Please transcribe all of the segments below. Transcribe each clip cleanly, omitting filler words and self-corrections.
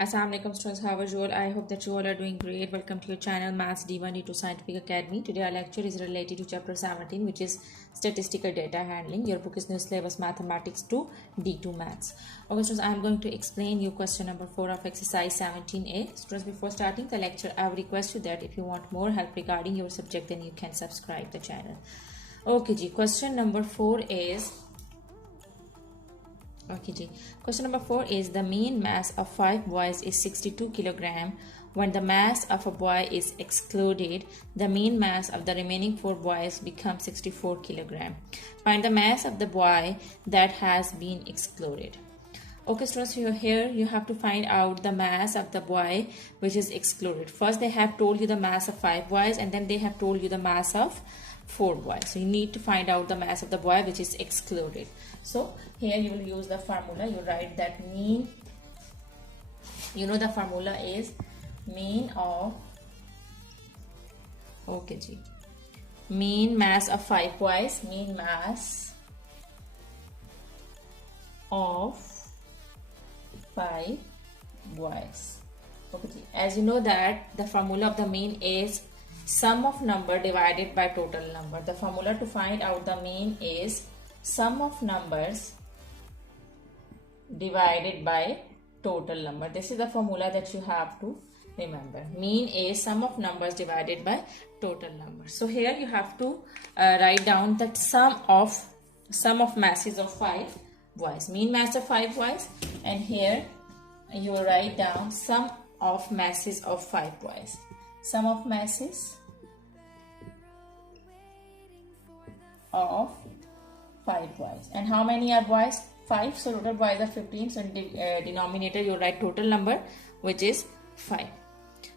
Assalamu alaikum students, how are you all? I hope that you all are doing great. Welcome to your channel Maths D1 D2 Scientific Academy. Today our lecture is related to chapter 17, which is statistical data handling. Your book is New Syllabus Mathematics 2 D2 Maths. Okay students, I am going to explain you question number 4 of exercise 17a. Students, before starting the lecture, I would request you that if you want more help regarding your subject, then you can subscribe the channel. Okay ji, question number 4 is question number 4 is the mean mass of 5 boys is 62 kilogram. When the mass of a boy is excluded, the mean mass of the remaining 4 boys becomes 64 kilogram. Find the mass of the boy that has been excluded. Okay students, here you have to find out the mass of the boy which is excluded. First they have told you the mass of 5 boys, and then they have told you the mass of 4 boys. So you need to find out the mass of the boy which is excluded. So here you will use the formula. You write that mean, you know the formula is mean of, mean mass of 5 boys, mean mass of 5 boys. As you know that the formula of the mean is sum of number divided by total number. The formula to find out the mean is sum of numbers divided by total number. This is the formula that you have to remember. Mean is sum of numbers divided by total number. So here you have to write down that sum of masses of 5 boys, mean mass of 5 boys, and here you will write down sum of masses of 5 boys. Sum of masses of 5 boys. And how many are boys? 5. So total boys are 15. So in denominator you write total number, which is 5.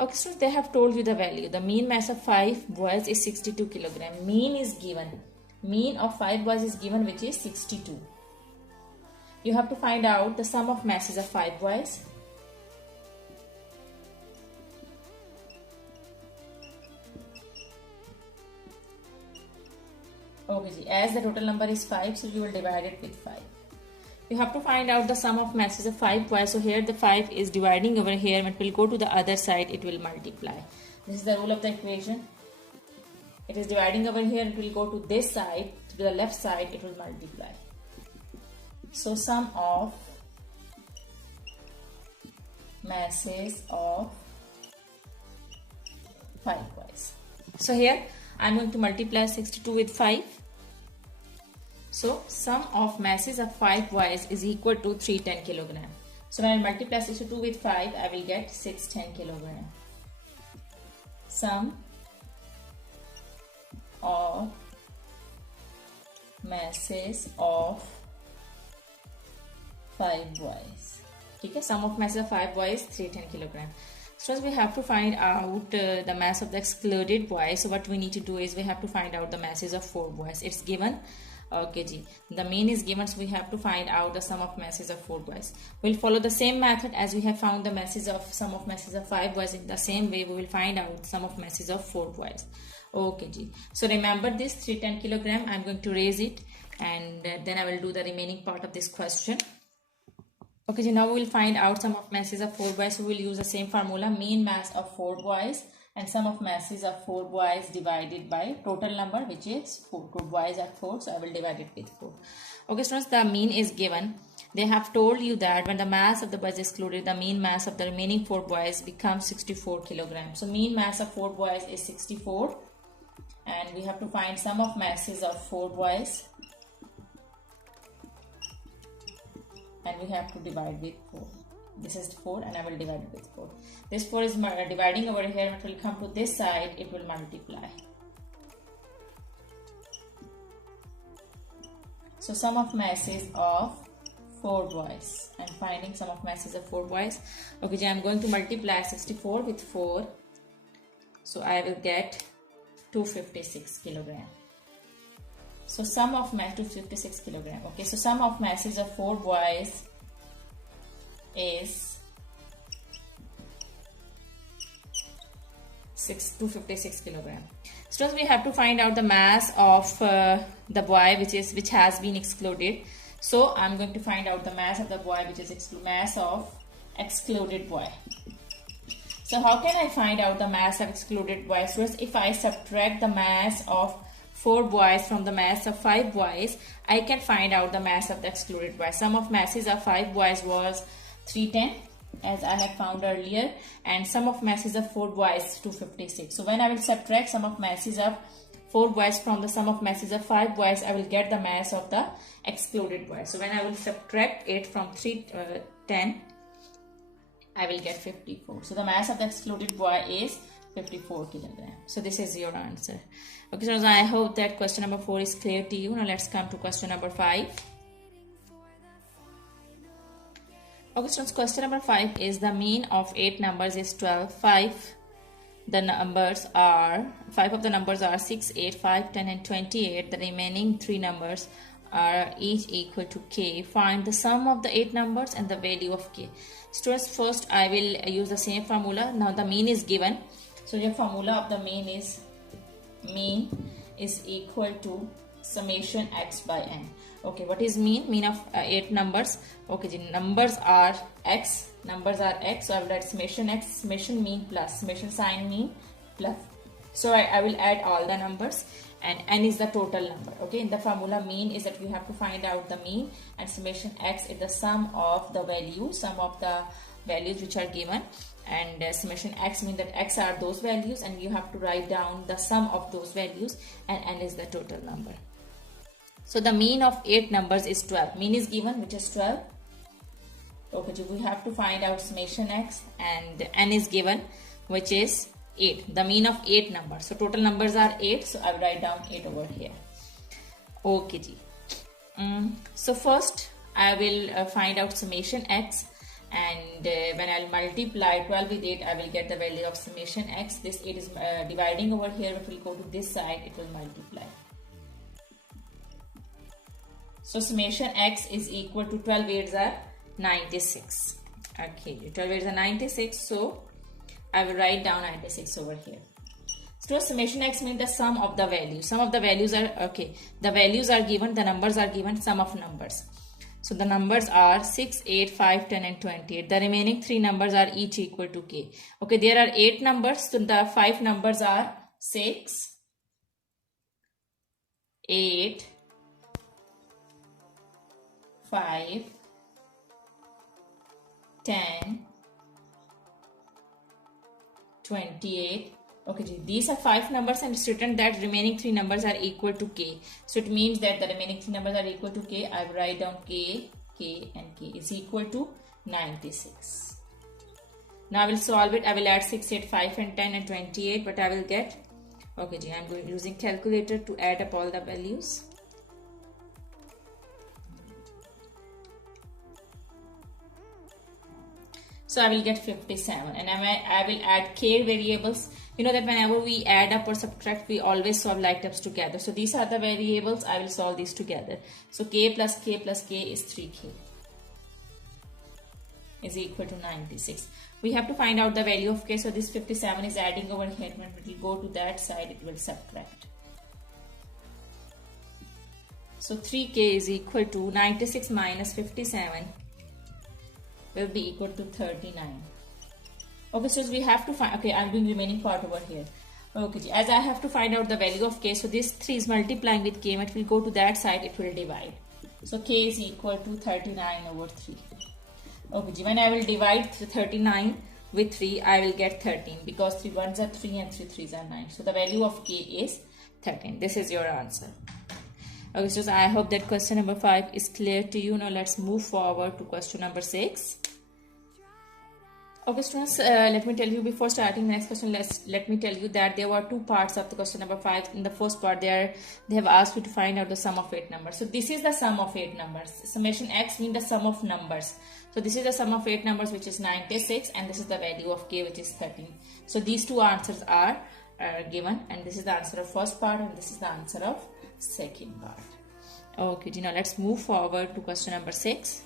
Okay, so they have told you the value. The mean mass of 5 boys is 62 kilogram. Mean is given. Mean of 5 boys is given, which is 62. You have to find out the sum of masses of 5 boys. Okay, as the total number is 5, so you will divide it with 5. You have to find out the sum of masses of 5 boys. So here the 5 is dividing over here. When it will go to the other side, it will multiply. This is the rule of the equation. It is dividing over here. It will go to this side, to the left side, it will multiply. So sum of masses of 5 boys. So here I am going to multiply 62 with 5. So sum of masses of 5 boys is equal to 310 kilogram. So when I multiply 62 with 5, I will get 610 kilogram. Sum of masses of 5 boys. Okay, sum of masses of 5 boys 310 kilogram. So we have to find out the mass of the excluded boys. So what we need to do is we have to find out the masses of 4 boys. It's given. Okay ji, the mean is given, so we have to find out the sum of masses of 4 boys. We'll follow the same method as we have found the masses of sum of masses of 5 boys. In the same way we will find out sum of masses of 4 boys. Okay ji, so remember this 310 kilogram. I'm going to raise it, and then I will do the remaining part of this question. Okay ji, now we will find out sum of masses of 4 boys. So we will use the same formula, mean mass of 4 boys and sum of masses of 4 boys divided by total number, which is 4. 2 boys are 4, so I will divide it with 4. Okay students, the mean is given. They have told you that when the mass of the boys is excluded, the mean mass of the remaining 4 boys becomes 64 kilograms. So mean mass of 4 boys is 64, and we have to find sum of masses of 4 boys, and we have to divide with 4. This is 4, and I will divide it with 4. This 4 is dividing over here. It will come to this side, it will multiply. So sum of masses of 4 boys. I'm finding sum of masses of 4 boys. Okay, I am going to multiply 64 with 4. So I will get 256 kilogram. So sum of mass 256 kilogram. Okay, so sum of masses of 4 boys is 256 kilogram. So we have to find out the mass of the boy which has been excluded. So I'm going to find out the mass of the boy which is mass of excluded boy. So how can I find out the mass of excluded boys? First, if I subtract the mass of 4 boys from the mass of 5 boys, I can find out the mass of the excluded boys. Sum of masses of 5 boys was 310, as I had found earlier, and sum of masses of 4 boys 256. So when I will subtract sum of masses of 4 boys from the sum of masses of 5 boys, I will get the mass of the excluded boys. So when I will subtract it from 310, I will get 54. So the mass of the excluded boy is 54 kilograms. So this is your answer. Okay, so I hope that question number 4 is clear to you. Now let's come to question number 5. Okay, so question number 5 is the mean of 8 numbers is 12. 5 of the numbers are 6, 8, 5, 10 and 28. The remaining 3 numbers are each equal to k. Find the sum of the 8 numbers and the value of k. Students, first I will use the same formula. Now the mean is given. So your formula of the mean is equal to summation x by n. Okay, what is mean? Mean of 8 numbers. Okay, the numbers are x. So I will write summation x, summation mean plus summation sign mean plus. So I will add all the numbers, and n is the total number. Okay, in the formula mean is that you have to find out the mean, and summation x is the sum of the values which are given, and summation x means that x are those values and you have to write down the sum of those values, and n is the total number. So the mean of 8 numbers is 12. Mean is given, which is 12. Okay, so we have to find out summation x, and n is given, which is 8. The mean of 8 numbers. So total numbers are 8. So I will write down 8 over here. Okay, ji. So first I will find out summation x, and when I will multiply 12 with 8, I will get the value of summation x. This 8 is dividing over here. If we go to this side, it will multiply. So summation x is equal to 12 8s are 96. Okay, 12 8s are 96. So I will write down 96 over here. So summation x means the sum of the values. Sum of the values are, okay, the values are given, the numbers are given, sum of numbers. So the numbers are 6, 8, 5, 10 and 28. The remaining 3 numbers are each equal to k. Okay, there are 8 numbers. So the 5 numbers are 6, 8, 5, 10, 28. Okay, these are 5 numbers, and it's written that remaining 3 numbers are equal to k. So it means that the remaining 3 numbers are equal to k. I will write down k, k and k is equal to 96. Now I will solve it. I will add 6, 8, 5 and 10 and 28, but I will get, okay, I am going using calculator to add up all the values. So I will get 57, and I will add k variables. You know that whenever we add up or subtract, we always solve like terms together. So these are the variables. I will solve these together. So k plus k is 3k is equal to 96. We have to find out the value of k. So this 57 is adding over here. When it will go to that side, it will subtract. So 3k is equal to 96 minus 57. Will be equal to 39. Okay, so we have to find, okay, I'm doing remaining part over here. Okay, as I have to find out the value of k, so this 3 is multiplying with k, it will go to that side, it will divide. So k is equal to 39 over 3. Okay, when I will divide 39 with 3, I will get 13, because 3 1s are 3 and 3 3s are 9. So the value of k is 13. This is your answer. Okay, so I hope that question number 5 is clear to you. Now let's move forward to question number 6. Okay, students, let me tell you before starting the next question, let me tell you that there were 2 parts of the question number 5. In the first part, they have asked you to find out the sum of 8 numbers. So this is the sum of 8 numbers. Summation x means the sum of numbers. So this is the sum of 8 numbers, which is 96, and this is the value of k, which is 13. So these 2 answers are given, and this is the answer of first part, and this is the answer of second part. Okay, now let's move forward to question number 6.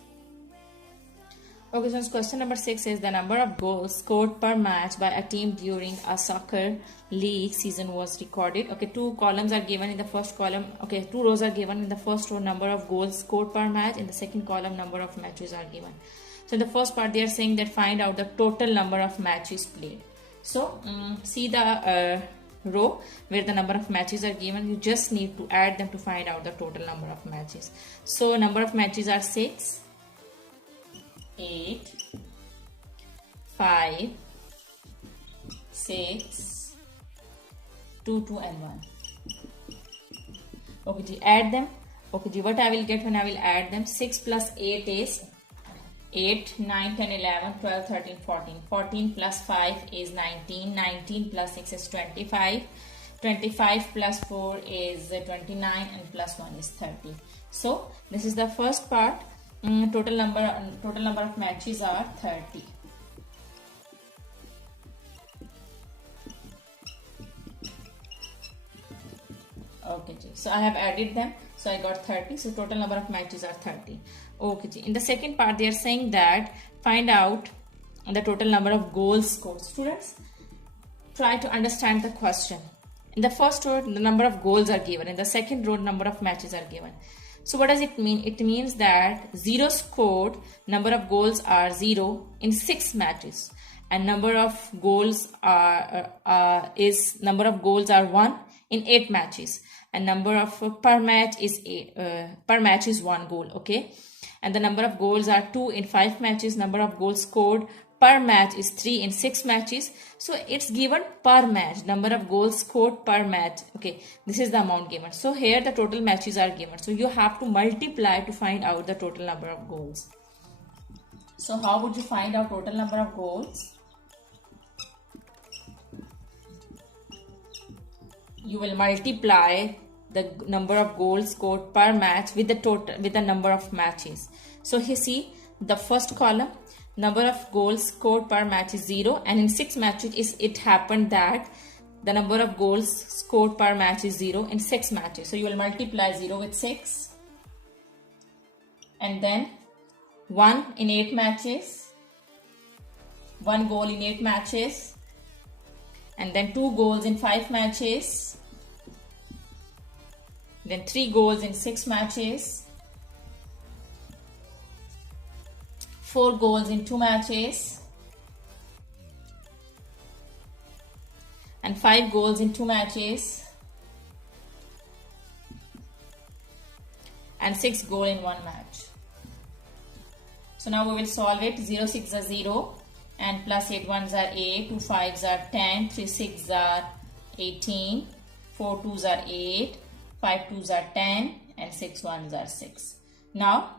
Okay, so question number 6 is the number of goals scored per match by a team during a soccer league season was recorded. Okay, 2 columns are given in the first column. Okay, 2 rows are given. In the first row, number of goals scored per match. In the second column, number of matches are given. So in the first part they are saying that find out the total number of matches played. So see the row where the number of matches are given. You just need to add them to find out the total number of matches. So number of matches are 6, 8, 5, 6, 2, 2 and 1. Okay ji, add them. Okay ji, what I will get when I will add them? 6 plus 8 is 8, 9, 10, 11, 12, 13, 14. 14 plus 5 is 19. 19 plus 6 is 25. 25 plus 4 is 29 and plus 1 is 30. So this is the first part. Total number of matches are 30. Okay, so I have added them. So I got 30. So total number of matches are 30. Okay, in the second part they are saying that find out the total number of goals scored. Students, try to understand the question. In the first row, the number of goals are given. In the second row, number of matches are given. So what does it mean? It means that 0 scored, number of goals are 0 in 6 matches, and number of goals are 1 in 8 matches, and number of per match is 1 goal. Okay, and the number of goals are 2 in 5 matches. Number of goals scored per match is 3 in 6 matches. So it's given per match, number of goals scored per match. Okay, this is the amount given. So here the total matches are given. So you have to multiply to find out the total number of goals. So how would you find out total number of goals? You will multiply the number of goals scored per match with the number of matches. So here see the first column, number of goals scored per match is 0, and in 6 matches it happened that the number of goals scored per match is 0 in 6 matches. So you will multiply 0 with 6, and then 1 in 8 matches, 1 goal in 8 matches, and then 2 goals in 5 matches, then 3 goals in 6 matches, 4 goals in 2 matches, and 5 goals in 2 matches, and 6 goals in 1 match. So now we will solve it. 0 6 are 0, and plus 8 1s are 8, 2 5s are 10, 3 6s are 18, 4 2s are 8, 5 2s are 10, and 6 1s are 6. Now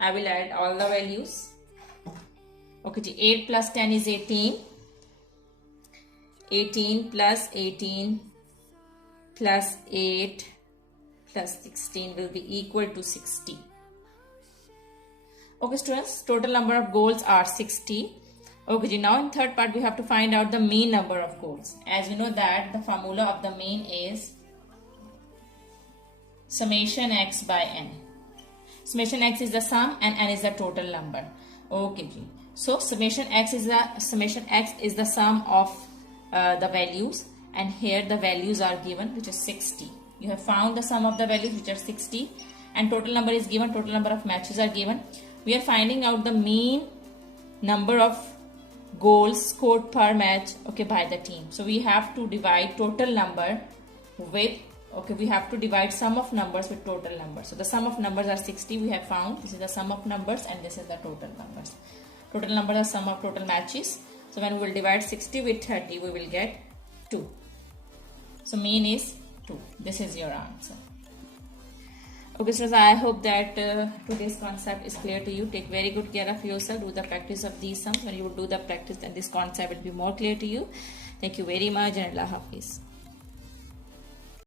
I will add all the values. Okay, 8 plus 10 is 18. 18 plus 18 plus 8 plus 16 will be equal to 60. Okay students, total number of goals are 60. Okay, now in third part we have to find out the mean number of goals. As you know that the formula of the mean is summation x by n. Summation x is the sum and n is the total number. Okay, so summation x is the sum of the values, and here the values are given, which is 60. You have found the sum of the values, which are 60, and total number is given, total number of matches are given. We are finding out the mean number of goals scored per match, okay, by the team. So we have to divide total number with, okay, we have to divide sum of numbers with total numbers. So the sum of numbers are 60, we have found. This is the sum of numbers and this is the total numbers. Total numbers are sum of total matches. So when we will divide 60 with 30, we will get 2. So mean is 2. This is your answer. Okay, so I hope that today's concept is clear to you. Take very good care of yourself. Do the practice of these sums. When you will do the practice, then this concept will be more clear to you. Thank you very much, and Allah Hafiz.